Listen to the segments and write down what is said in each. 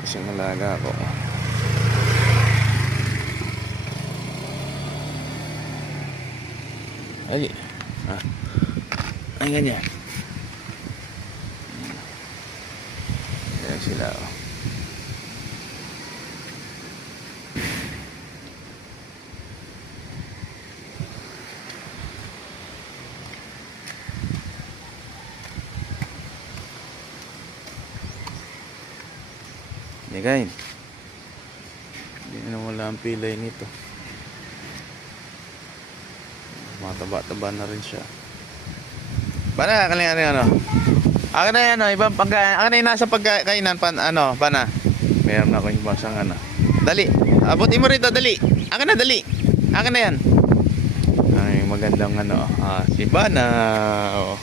Isang alaga ko. Ay. Ay ganyan. Ayan sila. Hindi guys. Hindi na wala ang pilay nito. Mataba-taba na rin siya. Bana, kanina ano? Akin na yan, ibang pagkain. Akin na yung nasa pagkainan, bana. Meron ako yung basang ano. Dali, abutin mo rito, dali. Akin na, dali. Akin na yan. Ay, magandang ano. Si Bana. Oh.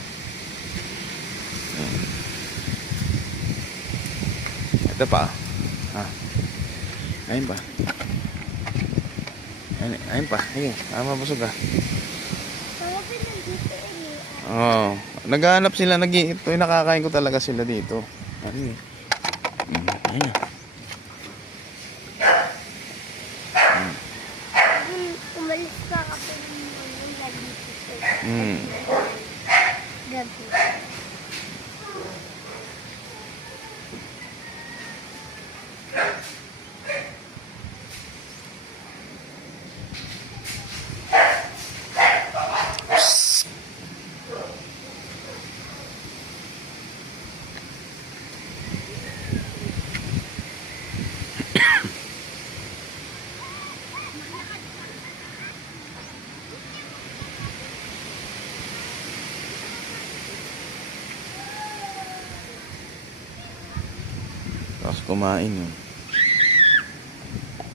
Ito pa. Ayun pa. Ayun pa. Ayun, mabusog ka. Oh, naghahanap sila, ito yung nakakain ko talaga sila dito. Ayun. Ayun. Umalis pa ako ng gabi. Gabi. Tapos kumain yun.